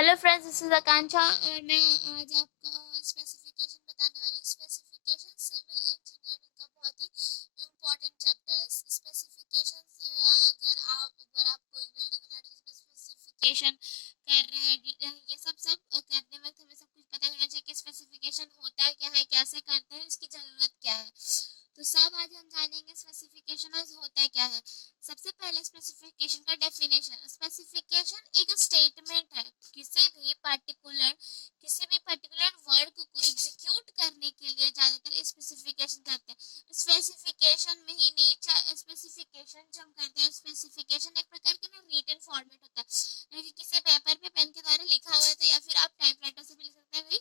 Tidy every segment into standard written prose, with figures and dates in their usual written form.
Hello friends, this is आकांक्षा और मैं आज आपको स्पेसिफिकेशन बताने वाली। स्पेसिफिकेशन सिविल इंजीनियरिंग का बहुत ही इम्पोर्टेंट चैप्टर है। स्पेसिफिकेशन अगर आप कोई बिल्डिंग बना रहे हो, स्पेसिफिकेशन कर रहे हैं, ये सब करने वक्त हमें सब कुछ पता होना चाहिए कि स्पेसिफिकेशन होता क्या है, कैसे करते हैं, इसकी जरूरत क्या है। तो सब आज हम जानेंगे स्पेसिफिकेशन होता क्या है। सबसे पहले स्पेसिफिकेशन का डेफिनेशन। स्पेसिफिकेशन एक स्टेटमेंट है किसी भी पर्टिकुलर वर्क को एग्जीक्यूट करने के लिए ज्यादातर स्पेसिफिकेशन करते हैं। स्पेसिफिकेशन में ही नेचर स्पेसिफिकेशन जो हम करते हैं, स्पेसिफिकेशन एक प्रकार का ना रिटन फॉर्मेट होता है, किसी पेपर पे पेन के द्वारा लिखा हुआ था, या फिर आप टाइपराइटर से भी लिख सकते हैं। भाई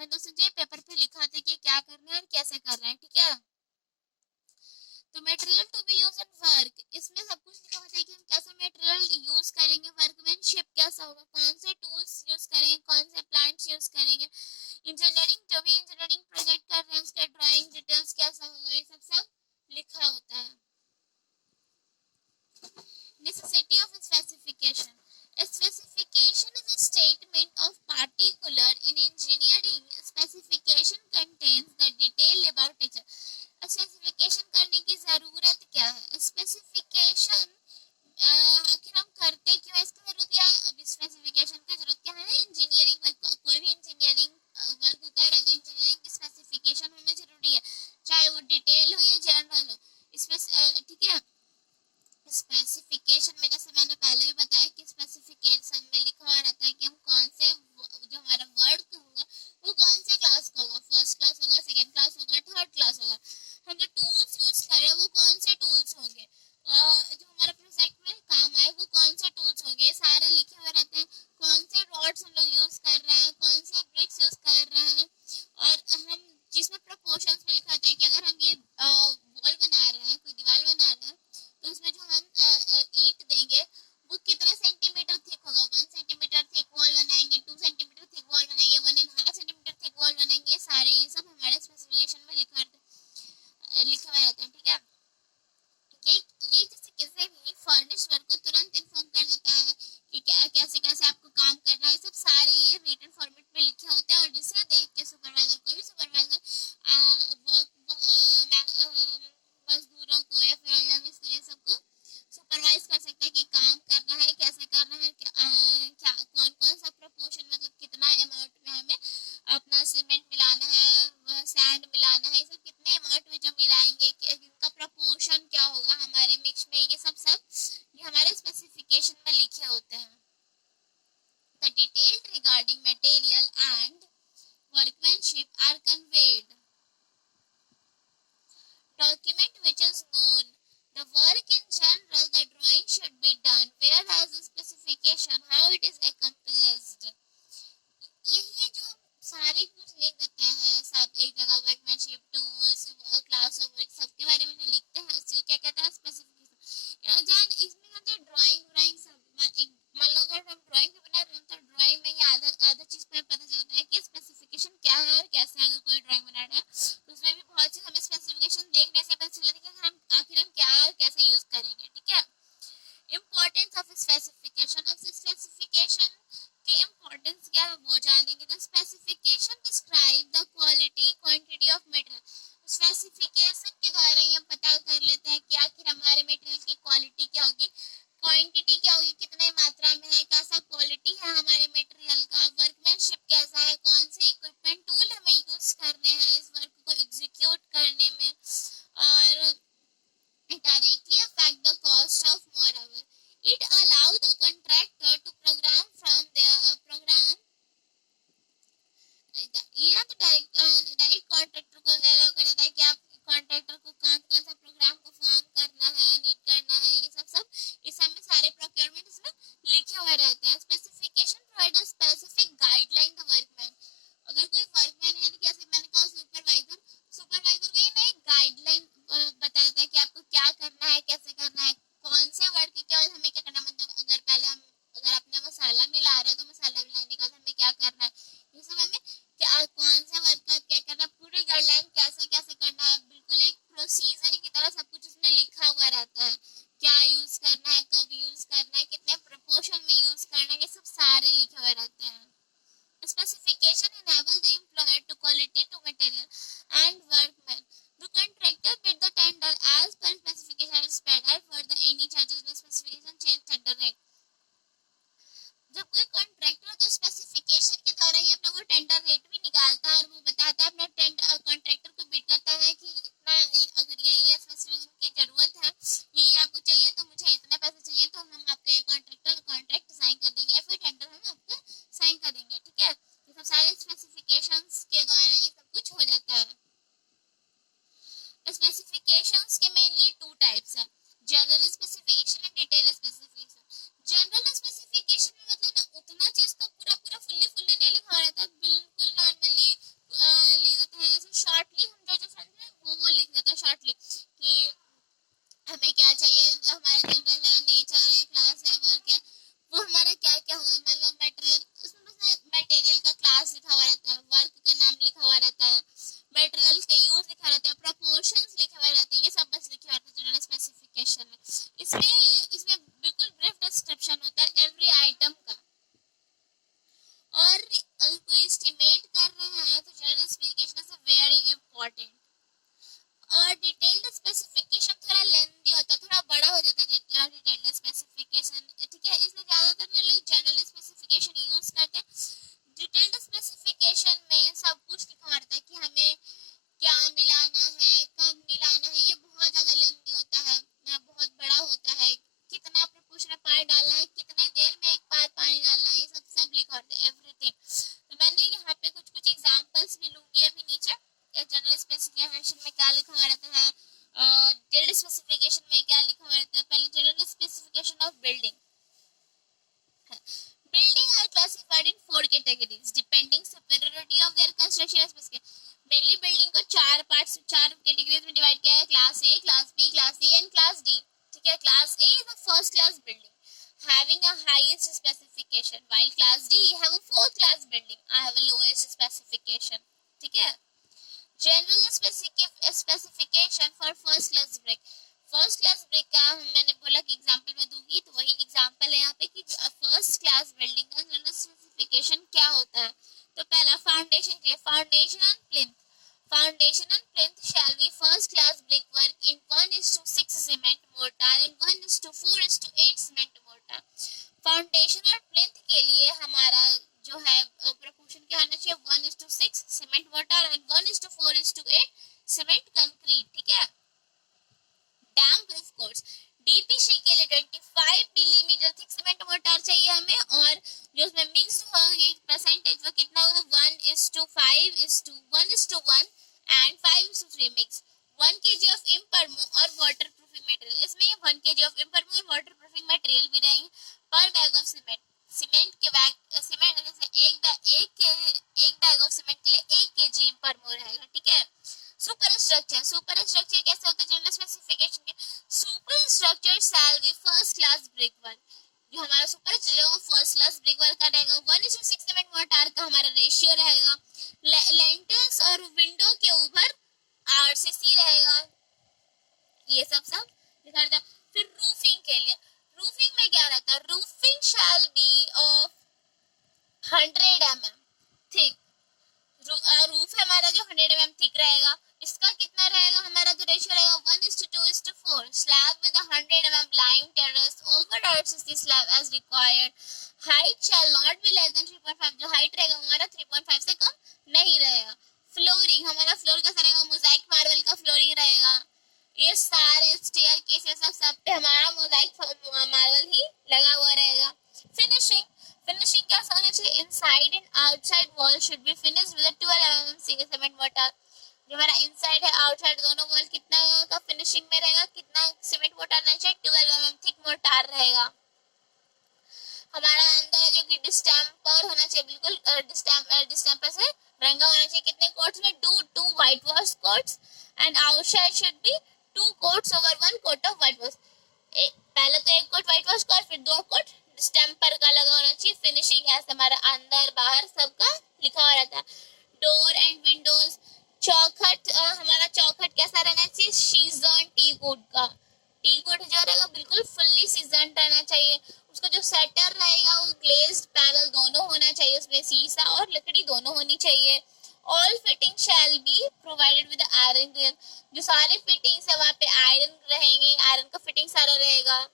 मतलब समझे, पेपर पे लिखा था कि क्या करना है और कैसे करना है, ठीक है। तो material to be use in work, इसमें सब कुछ लिखा होता है कि हम कैसा मटेरियल यूज करेंगे, वर्कमैनशिप कैसा होगा, कौन से टूल्स यूज करेंगे, कौन से प्लांट्स यूज करेंगे। इंजीनियरिंग जो भी इंजीनियरिंग प्रोजेक्ट कर रहे हैं उसका ड्राइंग डिटेल्स कैसा होगा, ये सब लिखा होता है। Necessity of specification. Specification is a statement of particular in engineering. Specification contains the detail about nature. Specification करने की जरूरत क्या है? स्पेसिफिकेशन आखिर हम करते क्यों है, इसकी जरूरत क्या है? अब स्पेसिफिकेशन की जरूरत क्या है? इंजीनियरिंग वर्क, कोई भी इंजीनियरिंग वर्क कर रहा है तो इंजीनियरिंग की स्पेसिफिकेशन होना जरूरी है, चाहे वो डिटेल हो या जनरल हो। इसमें ठीक है। स्पेसिफिकेशन में जैसे मैंने पहले भी बताया कि स्पेसिफिकेशन में लिखा हुआ रहता है कि हम कौन से जो हमारा वर्क होगा वो कौन से क्लास का होगा, फर्स्ट क्लास होगा, सेकंड क्लास होगा, थर्ड क्लास होगा। हम जो टूल्स यूज कर रहे हैं वो कौन से टूल्स होंगे, जो हमारा प्रोजेक्ट में काम आए वो कौन से टूल्स होंगे, ये सारे लिखे हुए रहते हैं। कौन से रॉड्स हम लोग यूज कर रहे हैं, कौन से ब्रिक्स यूज कर रहे हैं। और हम जिसमें प्रोपोर्शंस में लिखा होता है कि अगर हम ये वॉल बना रहे हैं, कोई दीवार बना रहे हैं, तो उसमें जो हम ईंट देंगे वो कितने सेंटीमीटर थिक होगा। 1 सेंटीमीटर थिक वॉल बनाएंगे, 2 सेंटीमीटर थिक वॉल बनाएंगे, 1.5 सेंटीमीटर थिक वॉल बनाएंगे। सारे ये सब हमारे स्पेसिफिकेशन में लिखे हुए रहते हैं, ठीक है। ये जैसे किसी भी फर्निश वर्क को तुरंत इन्फॉर्म कर देता है कि कैसे कैसे आपको काम करना है। सब सारे ये रिटन फॉर्मेट में लिखे होते हैं और जिसे देख के सुपरवाइजर, कोई भी सुपरवाइजर मजदूरों को या फिर मिस्त्री सबको सुपरवाइज कर सकता है कि काम करना है, कैसे करना है, क्या कौन कौन सा प्रोपोर्शन, मतलब कितना अमाउंट में हमें अपना सीमेंट मिलाना है, सैंड मिलाना है, ये सब कितने अमाउंट में जो मिलाएंगे, इनका प्रोपोर्शन क्या होगा हमारे मिक्स में, ये सब ये हमारे स्पेसिफिकेशन में लिखे होते हैं। The details regarding material and workmanship are conveyed. Document which is known. The work in general, the drawing should be done, whereas the specification how it is accomplished. यही जो सारे कुछ लिख देते हैं सब एक जगह, workmanship, tools, class of work, सबके बारे में जो लिखते हैं उसी को क्या कहते हैं? स्पेसिफिकेशन। जान इसमें कहते हैं ड्राइंग व्राइंग सब। मान लो अगर हम ड्राइंग भी बना रहे हैं तो ड्राइंग में ही आधा आधा चीज में पता चलता है कि स्पेसिफिकेशन क्या है और कैसे है। अगर कोई ड्राइंग बना रहा है तो उसमें भी बहुत चीज हमें स्पेसिफिकेशन देखने से पता चलता है कि हम आखिर हम क्या और कैसे यूज करेंगे, ठीक है। Importance of specification. अब स्पेसिफिकेशन की इम्पोर्टेंस क्या है वो जानेंगे। तो specification describe the quality quantity of material. Specification के द्वारा ही हम पता कर लेते हैं कि आखिर हमारे मटेरियल की क्वालिटी क्या होगी, क्वांटिटी क्या होगी, कितने मात्रा में है, कैसा क्वालिटी है हमारे मटेरियल का, वर्कमैनशिप कैसा है, कौन से इक्विपमेंट टूल हमें यूज करने हैं इस वर्क को एग्जीक्यूट करने में, और it directly affect the cost of more hour. It allow the contractor to program from their program ये तो डायरेक्ट कॉन्ट्रैक्टर को अलाउ कर देता है कि आप कॉन्ट्रैक्टर को कौन कौन सा प्रोग्राम को फॉर्म करना है, नीड करना है, ये सब इस सब में सारे प्रोक्योरमेंट इसमें लिखे हुए रहते हैं। Specification provide a specific guideline the workman. अगर कोई वर्कमैन है, जैसे मैंने कहा सुपरवाइजर, सुपरवाइजर को ये ना एक गाइडलाइन बता देता है कि आपको क्या करना है, कैसे करना है, कौन से वर्ड के क्या हमें क्या करना है। मतलब अगर पहले हम अगर अपने मसाला मिला रहे हैं तो मसाला मिलाने के बाद हमें क्या करना है, ये सब हमें क्या कौन से वर्क का क्या करना है, पूरी गाइडलाइन कैसे कैसे करना है, बिल्कुल एक प्रोसीजर की तरह सब कुछ उसमें लिखा हुआ रहता है। क्या यूज करना है, कब यूज करना है, कितने प्रोपोर्शन में यूज करना है, ये सब categories depending superiority of their construction specification. Mainly building को चार कैटेगरीज में डिवाइड किया है, class A, class B, class C and class D. ठीक है, class A is a first class building having a highest specification, while class D have a fourth class building, I have a lowest specification. ठीक है, general specification for first class brick. First class brick का मैंने बोला कि example में दूंगी, तो वही एग्जांपल है यहाँ पे कि फर्स्ट क्लास बिल्डिंग का जनरल स्पेसिफिकेशन क्या होता है. तो पहला फाउंडेशन के लिए foundation and plinth. Foundation and plinth shall be first class brickwork in 1:6 cement mortar and 1:4:8 cement mortar. Foundation और प्लिंथ के लिए हमारा जो है प्रोपोर्शन क्या होना चाहिए, 1:6 cement mortar and 1:4:8 cement concrete. ठीक है, डैम प्रूफ कोर्स. डीपीसी के लिए 25 मिलीमीटर थिक सीमेंट मोर्टार चाहिए हमें, और जो उसमें मिक्स होगी परसेंटेज वो कितना होगा, 1:5:1 एंड 5:3 मिक्स. 1 kg ऑफ इम्परमो और वाटर प्रूफिंग मटेरियल. इसमें 1 kg ऑफ इम्परमो और वाटर प्रूफिंग मटेरियल भी रहेंगे पर बैग ऑफ सीमेंट. सीमेंट के बैग सीमेंट जैसे एक बैग ऑफ सीमेंट के लिए 1 kg इम्परमो रहेगा. ठीक है, सुपर स्ट्रक्चर कैसे होता है जनरल स्पेसिफिकेशन के. Super structure shall be first class brick work. जो हमारा super structure first class brick work का रहेगा. 1:6 सीमेंट मोर्टार का हमारा रेशियो रहेगा. लेंटल्स और विंडो के ऊपर आरसीसी रहेगा. ये सब दिखा था. फिर रूफिंग के लिए, रूफिंग में क्या रहता है, roofing shell be of 100 mm thick. Roof हमारा जो 100 mm थिक रहेगा, इसका कितना रहेगा, हमारा जो रेशियो रहेगा 1:2:4. Slab with 100 mm lime terrace over RCC slab as required. Height shall not be less than 3.5. जो हाइट रहेगा हमारा 3.5 से कम नहीं रहेगा. फ्लोरिंग, हमारा फ्लोर कैसा रहेगा, मोजाइक मार्बल का फ्लोरिंग रहेगा. ये सारे स्टेयर केसेस सब पे हमारा मोजाइक मार्बल ही लगा हुआ रहेगा. फिनिशिंग कैसा होना चाहिए, inside and outside wall should be finished with 12 mm single cement mortar. जो हमारा इनसाइड है आउटसाइड दोनों वॉल कितना का फिनिशिंग में रहेगा, कितना सीमेंट मोर्टार रहना चाहिए, 12 mm थिक मोर्टार रहेगा. हमारा अंदर है जो कि डिस्टेम्पर होना चाहिए, बिल्कुल डिस्टेम्पर से रंगा होना चाहिए. कितने कोट्स में, 2 white wash coats and outside should be 2 coats over 1 coat of white wash. पहले तो 1 कोट व्हाइट वॉश का और फिर 2 कोट डिस्टेम्पर का लगा होना चाहिए. फिनिशिंग ऐसे हमारा अंदर बाहर सबका लिखा हुआ रहता है. Door and Windows. चौखट, हमारा चौखट कैसा रहना चाहिए, सीजन टीकवुड का. टीकवुड जो रहेगा बिल्कुल फुल्ली सीजन रहना चाहिए. उसका जो सेटर रहेगा वो ग्लेज्ड पैनल दोनों होना चाहिए, उसमें शीशा और लकड़ी दोनों होनी चाहिए. All fitting shall be provided with iron grill. जो सारे फिटिंग्स है वहाँ पे आयरन रहेंगे, आयरन का फिटिंग सारा रहेगा.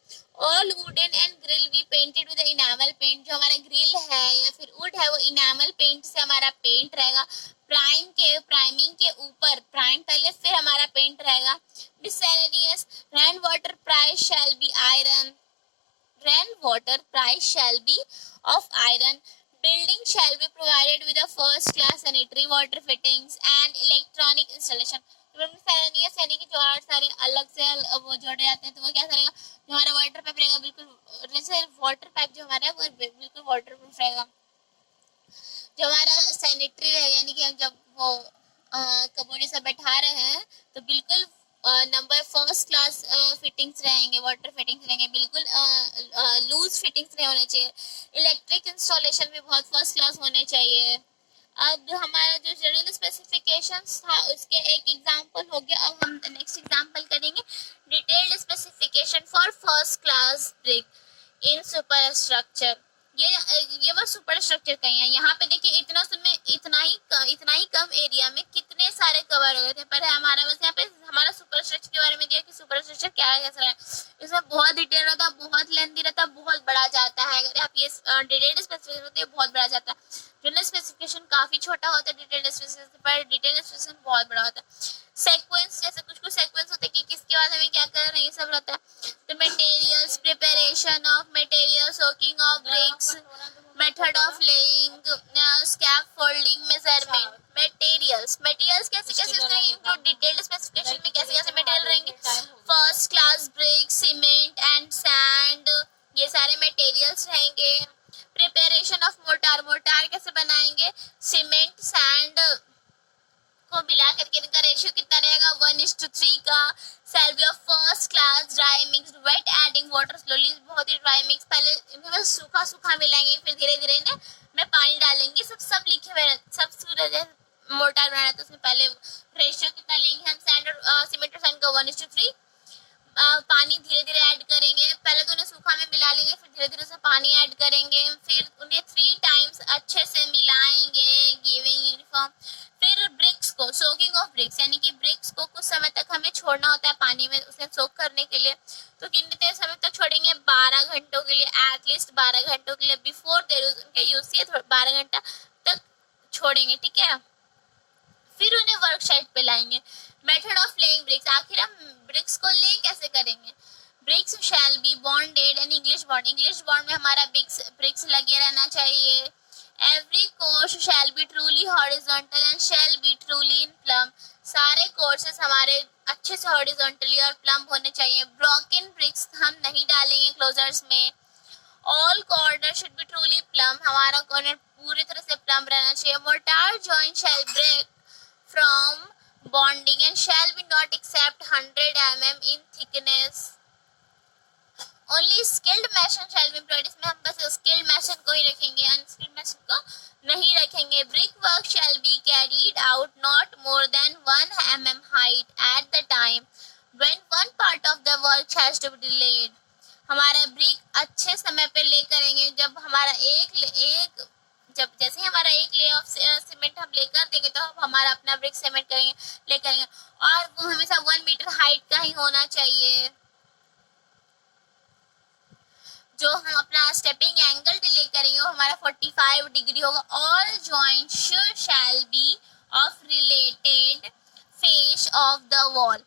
All wooden and grill be painted with enamel paint. जो हमारा ग्रिल है या फिर वुड है वो इनामल पेंट से हमारा पेंट रहेगा. प्राइमिंग के ऊपर प्राइम पहले फिर हमारा पेंट रहेगा. Miscellaneous. Rain water price shall be iron. Rain water price shall be of iron. Building shall be provided with a first class sanitary water fittings and electronic installation. मिससेलेनियस यानी कि जो और सारे अलग से वो जोड़े जाते हैं, तो वो क्या करेगा, जो हमारा वाटर पाइप रहेगा बिल्कुल जैसे वाटर पाइप जो हमारा है वो बिल्कुल वाटर प्रूफ रहेगा. जो हमारा सैनिटरी रहेगा यानी कि हम जब वो कबोड़ी से बैठा रहे हैं तो बिल्कुल नंबर फर्स्ट क्लास फिटिंग्स रहेंगे, वाटर फिटिंग्स रहेंगे, बिल्कुल लूज फिटिंग्स नहीं होने चाहिए. इलेक्ट्रिक इंस्टॉलेशन भी बहुत फर्स्ट क्लास होने चाहिए. अब हमारा जो जनरल स्पेसिफिकेशंस था उसके एक एग्जांपल हो गया. अब हम नेक्स्ट एग्जांपल करेंगे detailed specification for first class brick in super structure. ये वो सुपर स्ट्रक्चर का ही है. यहाँ पे देखिए इतना ही कम एरिया में कितने सारे कवर हो गए थे, पर हमारा बस यहाँ पे हमारा सुपर स्ट्रक्चर के बारे में दिया कि सुपर स्ट्रक्चर क्या है, कैसा है. इसमें बहुत डिटेल रहता है, बहुत लेंथी रहता है, बहुत बड़ा जाता है. अगर आप ये डिटेल्ड स्पेसिफिकेशन होते हैं बहुत बड़ा जाता है. जनरल स्पेसिफिकेशन काफी छोटा होता है डिटेल्ड स्पेसिफिकेशन, पर डिटेल्ड स्पेसिफिकेशन बहुत बड़ा होता है. सेक्वेंस, जैसे कुछ सेक्वेंस होते हैं कि किसके बाद हमें क्या करना है, ये सब रहता है. तो materials, preparation of material, soaking of BRICS, method of laying, scaffolding, measurement. Materials कैसे इंक्लूड डिटेल्ड स्पेसिफिकेशन में कैसे मटेरियल रहेंगे. First class brick, cement and sand, ये सारे मटेरियल्स रहेंगे. प्रिपरेशन ऑफ मोर्टार कैसे बनाए सीमेंट सैंड को मिला करके इनका रेशियो कितना रहेगा 1:3 का। Shall be of first class dry mix wet adding water slowly, बहुत ही ड्राई मिक्स, पहले सूखा सूखा मिलाएंगे फिर धीरे धीरे इन्हें में पानी डालेंगे। सब लिखे हुए सब सूरज मोटा बनाना तो उसमें पहले रेशियो कितना लेंगे हम सैंड और सीमेंट और सैंड का 1:3। पानी धीरे धीरे ऐड करेंगे, पहले तो उन्हें सूखा में मिला लेंगे फिर धीरे धीरे से पानी ऐड करेंगे, फिर उन्हें 3 टाइम्स अच्छे से मिलाएंगे गिविंग यूनिफॉर्म। फिर ब्रिक्स को सोकिंग ऑफ ब्रिक्स, यानी कि ब्रिक्स को कुछ समय तक हमें छोड़ना होता है पानी में उसे सोक करने के लिए। तो कितने समय तक छोड़ेंगे 12 घंटों के लिए, एटलीस्ट 12 घंटों के लिए बिफोर देर यूज, उनके यूज से 12 घंटा तक छोड़ेंगे, ठीक है। फिर उन्हें वर्क साइट पे लाएंगे। मेथड ऑफ लेइंग ब्रिक्स, आखिर हम ब्रिक्स को ले कैसे करेंगे। Bricks shall be bonded and English bond में हमारा ब्रिक्स लगे रहना चाहिए। Every course shall be truly horizontal and shall be truly in plumb, सारे कोर्सेस हमारे अच्छे से हॉरिजॉन्टली और प्लम होने चाहिए। ब्रोकन ब्रिक्स हम नहीं डालेंगे क्लोजर्स में। All corner should be truly plumb, हमारा कॉर्नर पूरी तरह से प्लम रहना चाहिए। Mortar joint shall break from bonding and shall be not exceed 100 mm in thickness. Only skilled mason shall be employed, इसमें हम बस skilled mason को ही रखेंगे, unskilled mason को नहीं रखेंगे। brick work shall be carried out not more than 1 mm height at the time when one part of the work has to be delayed, हमारा brick अच्छे समय पे ले करेंगे जब हमारा एक जब जैसे ही हमारा एक ले ऑफ सीमेंट हम लेकर देंगे तो हम हमारा अपना ब्रिक सीमेंट ले करेंगे और वो हमेशा 1 मीटर हाइट का ही होना चाहिए। जो हम अपना स्टेपिंग एंगल डिले करेंगे वो हमारा 45 डिग्री होगा। All joint shell be of related face of the wall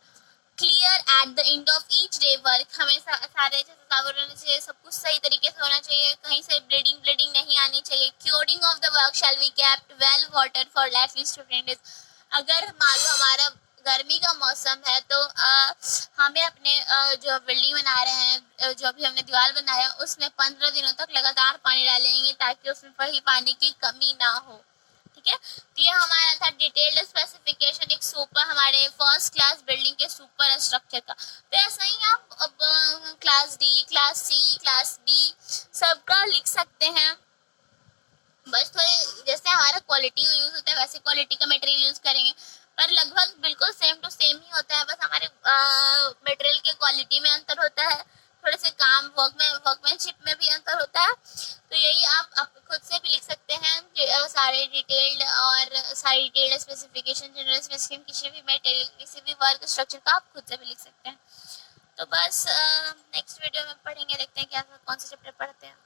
clear at the end of each day work, हमें सारे होना चाहिए, सब कुछ सही तरीके से होना चाहिए, कहीं से ब्लीडिंग नहीं आनी चाहिए। Curing of the work shall be kept well watered for at least 15 days, अगर मान लो हमारा गर्मी का मौसम है तो हमें अपने जो बिल्डिंग बना रहे हैं, जो अभी हमने दीवार बनाया उसमें 15 दिनों तक लगातार पानी डालेंगे ताकि उसमें कहीं पानी की कमी ना हो, ठीक है। तो ये हमारा था डिटेल्ड स्पेसिफिकेशन एक सुपर हमारे फर्स्ट क्लास बिल्डिंग के सुपर स्ट्रक्चर का। तो ऐसा ही आप अब class D, class C, class D सबका लिख सकते हैं। बस थोड़े जैसे हमारा क्वालिटी यूज होता है वैसे क्वालिटी का मटेरियल यूज करेंगे, पर लगभग बिल्कुल सेम टू सेम ही होता है, बस हमारे मटेरियल के क्वालिटी में अंतर होता है, थोड़े से काम वर्कमैनशिप में भी अंतर होता है। तो यही आप खुद से भी लिख सकते हैं सारे डिटेल्ड स्पेसिफिकेशन, जनरल स्पेसिफिकेशन किसी भी मटेरियल किसी भी वर्क स्ट्रक्चर का आप खुद से भी लिख सकते हैं। तो बस नेक्स्ट वीडियो में पढ़ेंगे, देखते हैं क्या कौन सा चैप्टर पढ़ते हैं।